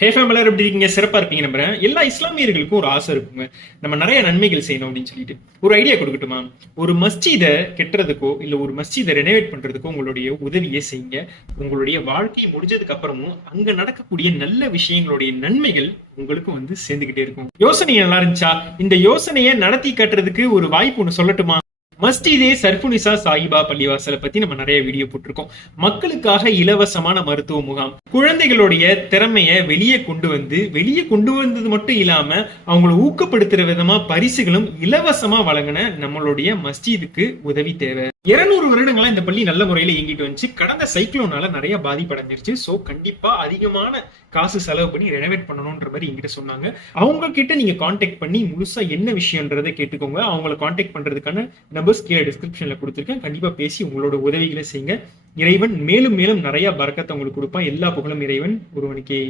ஹே fame எல்லாரும் எப்படி இருக்கீங்க? சிறப்பா இருப்பீங்க நம்புறேன். எல்லா இஸ்லாமியர்களுக்கும் ஒரு ஆசை இருக்குங்க. நம்ம நிறைய நன்மைகள் செய்யணும் அப்படின்னு சொல்லிட்டு. ஒரு ஐடியா கொடுக்கட்டுமா? ஒரு மஸ்ஜிதை கெட்டுறதுக்கோ இல்ல ஒரு மஸ்ஜிதை ரெனோவேட் பண்றதுக்கோ உங்களுடைய உதவியை செய்யுங்க. உங்களுடைய வாழ்க்கை முடிஞ்சதுக்கு அப்புறமும் அங்க நடக்கக்கூடிய நல்ல விஷயங்களுடைய நன்மைகள் உங்களுக்கு வந்து சேர்ந்துகிட்டே இருக்கும். யோசனை நல்லா இருந்துச்சா? இந்த யோசனையை நடத்தி காட்டுறதுக்கு ஒரு வாய்ப்பு ஒன்று சொல்லட்டுமா? மஸ்ஜிதே சர்ஃபுனிசா சாயிபா பள்ளிவாசலை பத்தி நம்ம நிறைய வீடியோ போட்டிருக்கோம். மக்களுக்காக இலவசமான மருத்துவ முகாம், குழந்தைகளுடைய திறமைய வெளியே கொண்டு வந்தது மட்டும் இல்லாம அவங்களை ஊக்கப்படுத்துற விதமா பரிசுகளும் இலவசமா வழங்கின நம்மளுடைய மஸ்ஜிதுக்கு உதவி தேவை. 200 வருடங்களா இந்த பள்ளி நல்ல முறையில இயங்கிட்டு வந்துச்சு. கடந்த சைக்ளோனால நிறைய பாதிப்படைஞ்சிருச்சு. சோ கண்டிப்பா அதிகமான காசு செலவு பண்ணி ரெனோவேட் பண்ணணும்ன்ற மாதிரி என்கிட்ட சொன்னாங்க. அவங்க கிட்ட நீங்க கான்டாக்ட் பண்ணி முழுசா என்ன விஷயம்ன்றதை கேட்டுக்கோங்க. அவங்களை கான்டாக்ட் பண்றதுக்கான நம்பர்ஸ் கீழே டிஸ்கிரிப்ஷன்ல கொடுத்துருக்கேன். கண்டிப்பா பேசி உங்களோட உதவிகளை செய்யுங்க. இறைவன் மேலும் மேலும் நிறைய பரக்கத்தை உங்களுக்கு கொடுப்பான். எல்லா புகழும் இறைவன் ஒருவனுக்கே.